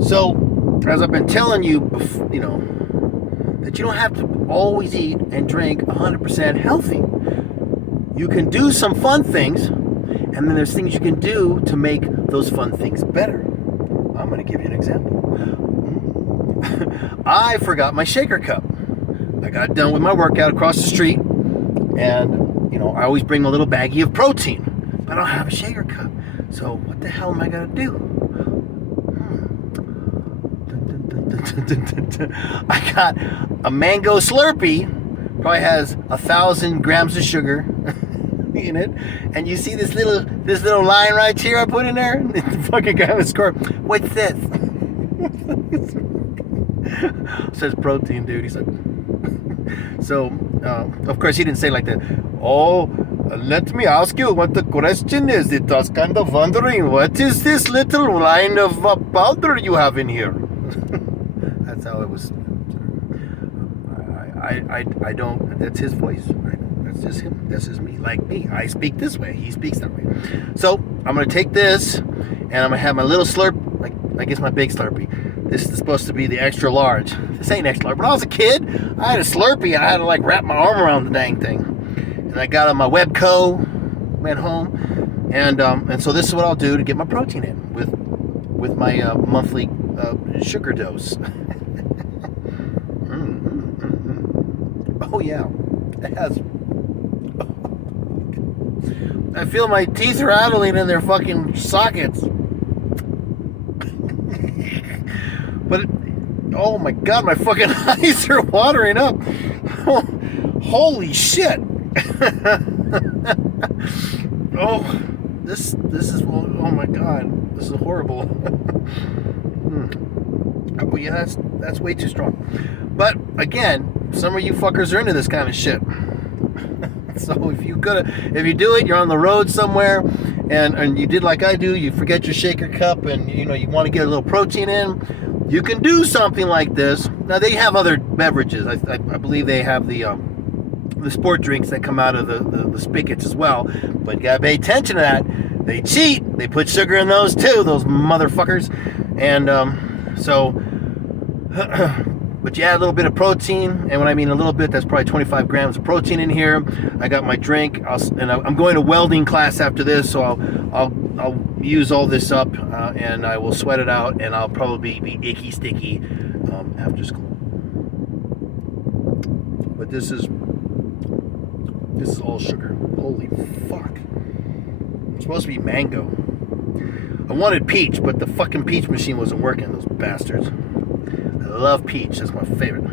So, as I've been telling you, that you don't have to always eat and drink 100% healthy. You can do some fun things, and then there's things you can do to make those fun things better. I'm going to give you an example. I forgot my shaker cup. I got done with my workout across the street, and I always bring a little baggie of protein, but I don't have a shaker cup. So what the hell am I going to do? I got a mango Slurpy, probably has 1,000 grams of sugar in it, and you see this little line right here I put in there. The fucking guy was scoring. What's this? Says protein, dude. He's like, so of course he didn't say like that. Oh, let me ask you what the question is. It was kind of wondering, what is this little line of powder you have in here? That's how it was. I don't. That's his voice. That's just him. That's just me. Like me, I speak this way. He speaks that way. So I'm gonna take this, and I'm gonna have my little slurp. Like I guess my big Slurpee. This is supposed to be the extra large. This ain't extra large. When I was a kid, I had a Slurpee. I had to like wrap my arm around the dang thing, and I got on my Webco, went home, and so this is what I'll do to get my protein in with my monthly sugar dose. Oh yeah, it has. I feel my teeth rattling in their fucking sockets. But oh my god, my fucking eyes are watering up. Holy shit. Oh, this is, oh my god, this is horrible. Oh yeah, that's way too strong. But again, some of you fuckers are into this kind of shit. So if you do it, you're on the road somewhere, and you did like I do, you forget your shaker cup, and you want to get a little protein in, you can do something like this. Now they have other beverages. I believe they have the sport drinks that come out of the spigots as well. But you gotta pay attention to that. They cheat. They put sugar in those too, those motherfuckers. And but you add a little bit of protein, and when I mean a little bit, that's probably 25 grams of protein in here. I got my drink, and I'm going to welding class after this, so I'll use all this up, and I will sweat it out, and I'll probably be icky sticky after school. But this is all sugar. Holy fuck! It's supposed to be mango. I wanted peach, but the fucking peach machine wasn't working. Those bastards. I love peach. That's my favorite.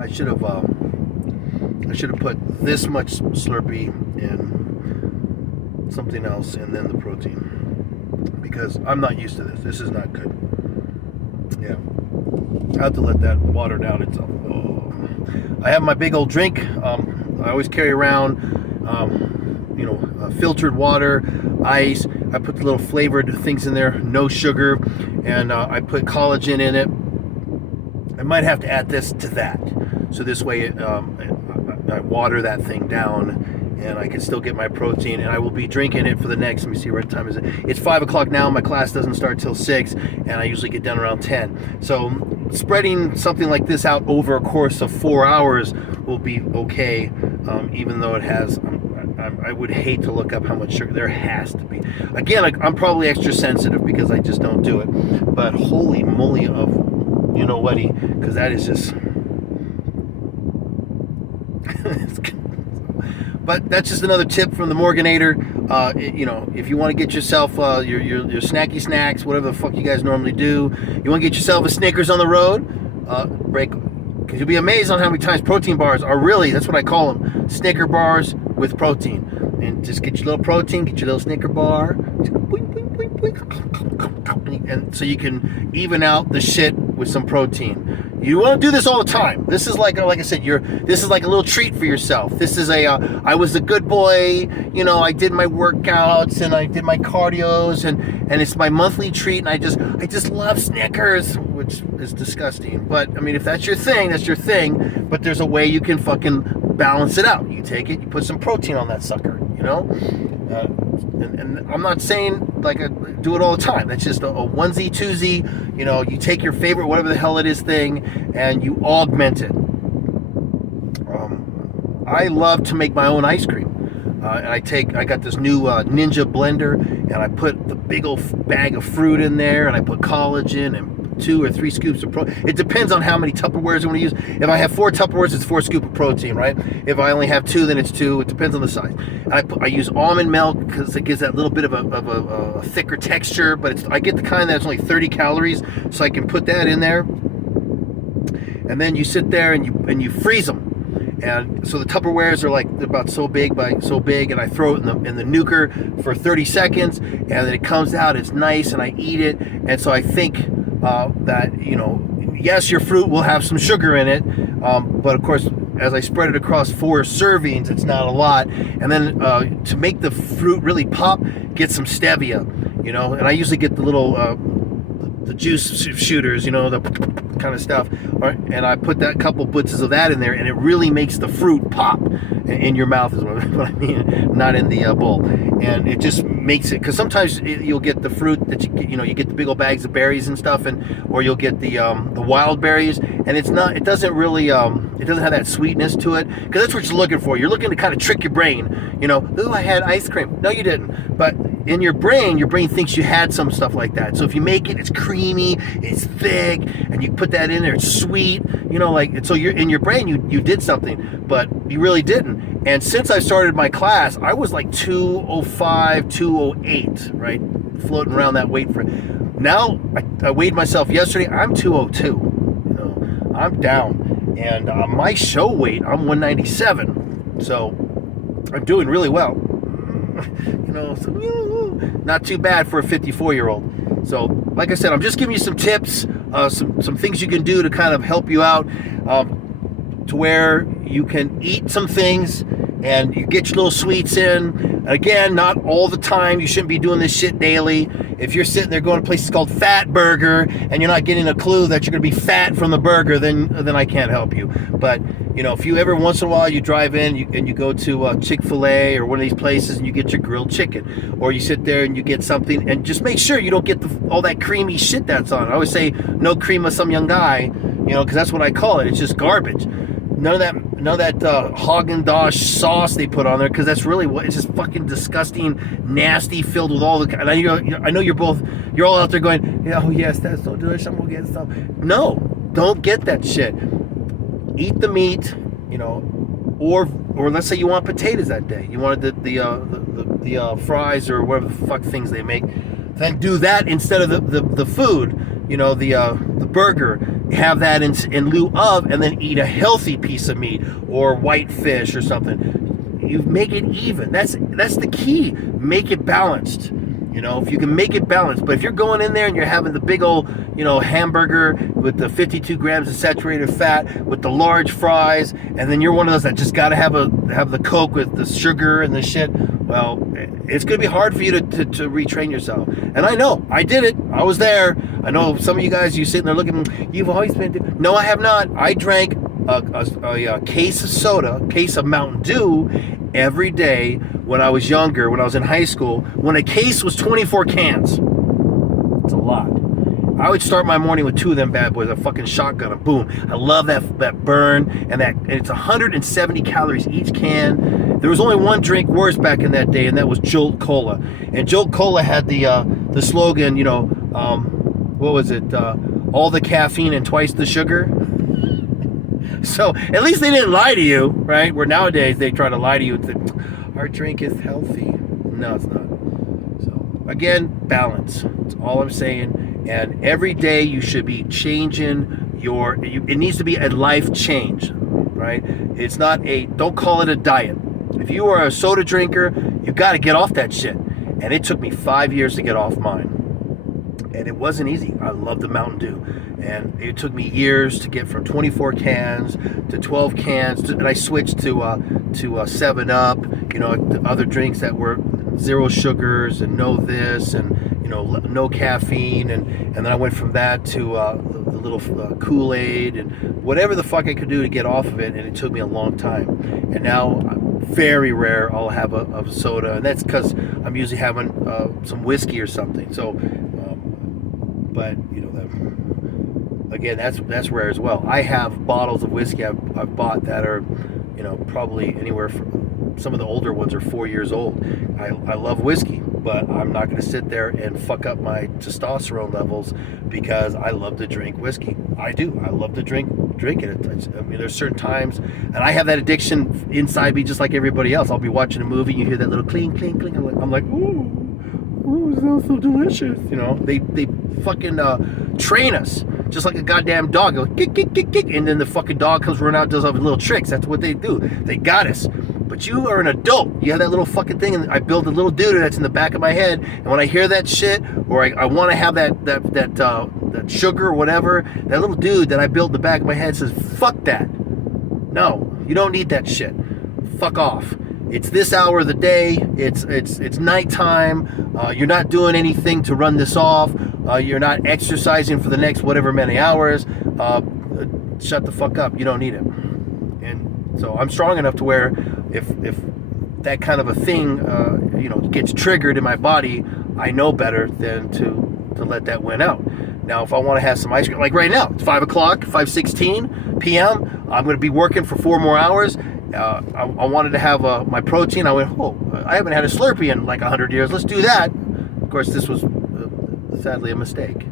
I should have put this much Slurpee in something else and then the protein, because I'm not used to this. This is not good. Yeah, I have to let that water down itself. Oh. I have my big old drink. I always carry around, filtered water, ice. I put the little flavored things in there, no sugar, and I put collagen in it. I might have to add this to that, so this way I water that thing down, and I can still get my protein. And I will be drinking it for the next. Let me see, what time is it? It's 5 o'clock now. My class doesn't start till 6, and I usually get done around 10. So spreading something like this out over a course of 4 hours will be okay, even though it has. I would hate to look up how much sugar there has to be. Again, I'm probably extra sensitive because I just don't do it. But holy moly of what-y, because that is just. But that's just another tip from the Morganator. If you want to get yourself your snacky snacks, whatever the fuck you guys normally do, you want to get yourself a Snickers on the road, because you'll be amazed on how many times protein bars are really, that's what I call them, Snicker bars with protein. And just get your little protein, get your little Snicker bar, and so you can even out the shit with some protein. You want to do this all the time. This is like I said, this is like a little treat for yourself. This is I was a good boy, I did my workouts and I did my cardios, and it's my monthly treat, and I just love Snickers, which is disgusting. But I mean, if that's your thing, that's your thing. But there's a way you can fucking balance it out. You take it, you put some protein on that sucker, and I'm not saying like do it all the time. That's just a onesie, twosie. You know, you take your favorite, whatever the hell it is thing, and you augment it. I love to make my own ice cream. And I got this new Ninja blender, and I put the big old bag of fruit in there, and I put collagen and 2 or 3 scoops of protein. It depends on how many Tupperwares I want to use. If I have 4 Tupperwares, it's 4 scoops of protein, right? If I only have 2, then it's 2. It depends on the size. And I use almond milk because it gives that little bit of a thicker texture, but I get the kind that's only 30 calories, so I can put that in there. And then you sit there and you freeze them. And so the Tupperwares are like about so big by so big, and I throw it in the nuker for 30 seconds, and then it comes out. It's nice, and I eat it. And so I think that, you know, yes, your fruit will have some sugar in it, but of course, as I spread it across 4 servings, it's not a lot. And then to make the fruit really pop, get some stevia, you know. And I usually get the little the juice shooters, you know, the kind of stuff, and I put that couple blitzes of that in there, and it really makes the fruit pop in your mouth, is what I mean, not in the bowl. And it just makes it, because sometimes you'll get the fruit that you know, you get the big old bags of berries and stuff, or you'll get the wild berries, and it doesn't really it doesn't have that sweetness to it, because that's what you're looking for. You're looking to kind of trick your brain, you know. Ooh, I had ice cream. No, you didn't. But in your brain thinks you had some stuff like that. So if you make it, it's creamy, it's thick, and you put that in there, it's sweet, you know, like, so you're in your brain, you did something, but you really didn't. And since I started my class, I was like 205, 208, right? Floating around that weight for now. I weighed myself yesterday. I'm 202. You know, I'm down, and my show weight, I'm 197. So I'm doing really well. You know, so, not too bad for a 54-year-old. So, like I said, I'm just giving you some tips, some things you can do to kind of help you out, to where you can eat some things and you get your little sweets in. Again, not all the time. You shouldn't be doing this shit daily. If you're sitting there going to places called Fat Burger and you're not getting a clue that you're going to be fat from the burger, then I can't help you. But, you know, if you ever once in a while you drive in and you go to Chick-fil-A or one of these places and you get your grilled chicken, or you sit there and you get something, and just make sure you don't get all that creamy shit that's on it. I always say no cream of some young guy, you know, because that's what I call it. It's just garbage. None of that Haagen-Dazs sauce they put on there, because that's really what it's just fucking disgusting, nasty, filled with all the. And I know you're all out there going, oh yes, that's so delicious, I'm gonna get stuff. No, don't get that shit. Eat the meat, you know, or let's say you want potatoes that day. You wanted the fries or whatever the fuck things they make. Then do that instead of the food. You know, the burger. Have that in lieu of, and then eat a healthy piece of meat or white fish or something. You make it even. That's the key. Make it balanced. You know, if you can make it balanced. But if you're going in there and you're having the big old, you know, hamburger with the 52 grams of saturated fat with the large fries, and then you're one of those that just got to have the Coke with the sugar and the shit, well, it's going to be hard for you to retrain yourself. And I know, I did it. I was there. I know some of you guys, you sitting there looking, you've always been. No, I have not. I drank a case of soda, case of Mountain Dew every day when I was younger, when I was in high school, when a case was 24 cans. It's a lot. I would start my morning with 2 of them bad boys, a fucking shotgun, and boom. I love that burn, and it's 170 calories each can. There was only one drink worse back in that day, and that was Jolt Cola. And Jolt Cola had the slogan, you know, what was it? All the caffeine and twice the sugar. So at least they didn't lie to you, right? Where nowadays they try to lie to you and say, our drink is healthy. No, it's not. So again, balance. That's all I'm saying. And every day you should be changing it needs to be a life change, right? It's not don't call it a diet. If you are a soda drinker, you got to get off that shit. And it took me 5 years to get off mine. And it wasn't easy. I love the Mountain Dew. And it took me years to get from 24 cans to 12 cans. And I switched to 7-Up, you know, other drinks that were 0 sugars and no this and, you know, no caffeine. And then I went from that to the little Kool-Aid and whatever the fuck I could do to get off of it. And it took me a long time. And now Very rare I'll have a soda, and that's because I'm usually having some whiskey or something. So, but again, that's rare as well. I have bottles of whiskey I've bought that are, probably anywhere from, some of the older ones are 4 years old. I love whiskey, but I'm not going to sit there and fuck up my testosterone levels because I love to drink whiskey. I do. I love to drink it. There's certain times, and I have that addiction inside me just like everybody else. I'll be watching a movie, you hear that little clink, clink, clink. I'm like, ooh, it smells so delicious. They fucking train us just like a goddamn dog. Go kick, kick, kick, kick, and then the fucking dog comes running out and does all the little tricks. That's what they do. They got us. But you are an adult. You have that little fucking thing, and I build a little dude that's in the back of my head. And when I hear that shit, or I want to have that sugar or whatever, that little dude that I built in the back of my head says, "Fuck that! No, you don't need that shit. Fuck off. It's this hour of the day. It's nighttime. You're not doing anything to run this off. You're not exercising for the next whatever many hours. Shut the fuck up. You don't need it." And so I'm strong enough to where if that kind of a thing gets triggered in my body, I know better than to let that win out. Now, if I want to have some ice cream, like right now, it's 5 o'clock, 5:16 p.m. I'm going to be working for 4 more hours. I wanted to have my protein. I went, I haven't had a Slurpy in like 100 years. Let's do that. Of course, this was sadly a mistake.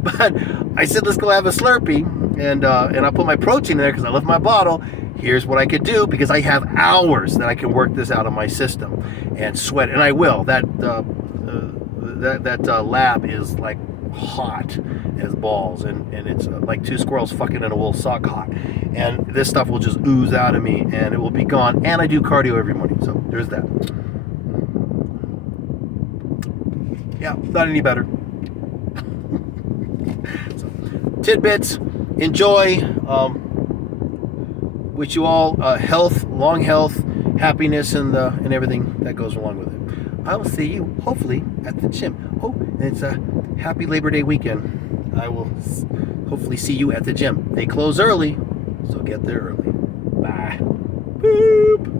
But I said, let's go have a Slurpy, and I put my protein in there because I left my bottle. Here's what I could do, because I have hours that I can work this out of my system and sweat, and I will. That lab is like hot as balls, and it's like two squirrels fucking in a wool sock hot, and this stuff will just ooze out of me and it will be gone. And I do cardio every morning, so there's that. Yeah, not any better. So, tidbits, enjoy. Wish you all health, long health, happiness, and everything that goes along with it. I will see you hopefully at the gym. Oh, and it's a happy Labor Day weekend. I will hopefully see you at the gym. They close early, so get there early. Bye. Boop.